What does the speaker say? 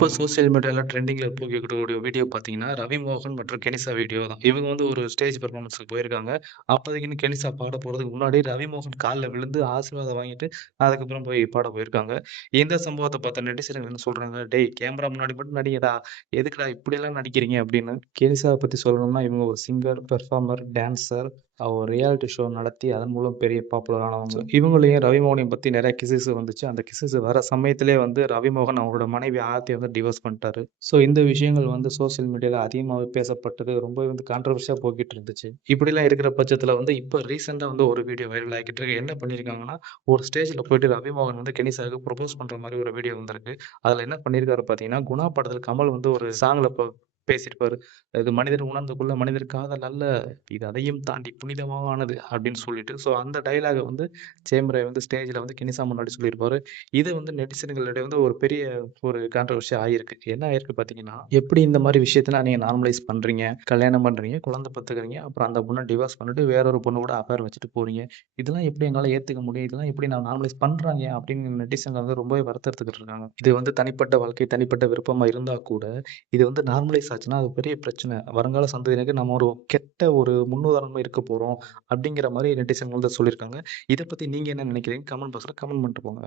இப்போ சோசியல் மீடியால ட்ரெண்டிங்ல போய்க்கக்கூடிய வீடியோ பார்த்தீங்கன்னா, ரவி மோகன் மற்றும் கெனிசா வீடியோ தான். இவங்க வந்து ஒரு ஸ்டேஜ் பெர்ஃபார்மன்ஸ்க்கு போயிருக்காங்க. அப்போதைக்கு கெனிசா பாட போறதுக்கு முன்னாடி ரவி மோகன் கால்ல விழுந்து ஆசீர்வாதம் வாங்கிட்டு, அதுக்கப்புறம் போய் பாட போயிருக்காங்க. இந்த சம்பவத்த பார்த்த நெட்டிசன்கள் என்ன சொல்றாங்க, "டேய் கேமரா முன்னாடி மட்டும் நடிங்கடா, எதுக்குடா இப்படியெல்லாம் நடிக்கிறீங்க?" அப்படின்னு. கெனிசாவ பத்தி சொல்லணும்னா, இவங்க ஒரு சிங்கர், பெர்ஃபார்மர், டான்சர். ஒரு ரியாலிட்டி ஷோ நடத்தி அதன் மூலம் பெரிய பாப்புலர் ஆனவங்க. இவங்களையும் ரவிமோகனையும் பத்தி நெறைய கிஸ்ஸஸ் வந்துச்சு. அந்த கிஸ்ஸஸ் வர சமயத்திலேயே வந்து ரவிமோகன் அவங்களோட மனைவி ஆர்த்திய வந்து டிவோர்ஸ் பண்ணிட்டாரு. ஸோ இந்த விஷயங்கள் வந்து சோசியல் மீடியால அதிகமாவே பேசப்பட்டது. ரொம்பவே வந்து கான்ட்ரோவர்ஷியா போய்க்கிட்டு இருந்துச்சு. இப்படிலாம் இருக்கிற பட்சத்தில வந்து இப்ப ரீசென்ட்டா வந்து ஒரு வீடியோ வைரல் ஆகிட்டு இருக்கு. என்ன பண்ணியிருக்காங்கன்னா, ஒரு ஸ்டேஜ்ல போயிட்டு ரவிமோகன் வந்து கெனிசாவுக்கு ப்ரொபோஸ் பண்ற மாரி ஒரு வீடியோ வந்திருக்கு. அதில என்ன பண்ணியிருக்காரு பார்த்தீங்கன்னா, குணா படத்தில கமல் வந்து ஒரு சாங்ல பேசியிருப்பாரு. இது மனிதர் உணர்ந்துகொள்ள மனிதர் காதல் அல்ல. இது அதையும் தாண்டி புனிதமானது அப்படின்னு சொல்லிட்டு. ஸோ அந்த டயலாக வந்து சேம்பரை வந்து ஸ்டேஜ்ல வந்து கினிசா முன்னாடி சொல்லியிருப்பாரு. இது வந்து நெட்டிசன்களிடையே வந்து ஒரு பெரிய ஒரு கான்ட்ரோவர்ஷியா ஆயிருக்கு. என்ன ஆயிருக்கு பார்த்தீங்கன்னா, எப்படி இந்த மாரி விஷயத்தலாம் நீங்க நார்மலைஸ் பண்றீங்க? கல்யாணம் பண்றீங்க, குழந்தை பெத்துக்கிறீங்க. அப்புறம் அந்த பொண்ண டிவோர்ஸ் பண்ணிட்டு வேற ஒரு பொண்ணு கூட அஃபேர் வச்சுட்டு போறீங்க. இதெல்லாம் எப்படி எங்களால ஏத்துக்க முடியும்? இதெல்லாம் எப்படி நான் நார்மலைஸ் பண்றாங்க? அப்படின்னு நெட்டிசன்கள் வந்து ரொம்பவே வருத்தத்துக்கிட்டு இருக்காங்க. இது வந்து தனிப்பட்ட வாழ்க்கை, தனிப்பட்ட விருப்பமா இருந்தா கூட, இது வந்து நார்மலைஸ் ஆச்சுன்னா, அது பெரிய பிரச்சனை. வருங்கால சந்ததியினருக்கு நம்ம ஒரு கெட்ட ஒரு முன்னுதாரணமா இருக்க போறோம். அப்படிங்கிற மாரி நெட்டிசன்கள் வந்து சொல்லியிருக்காங்க. இத பத்தி நீங்க என்ன நினைக்கிறீங்க? கமெண்ட் பாக்ஸ்ல கமெண்ட் பண்ணிட்டு போங்க.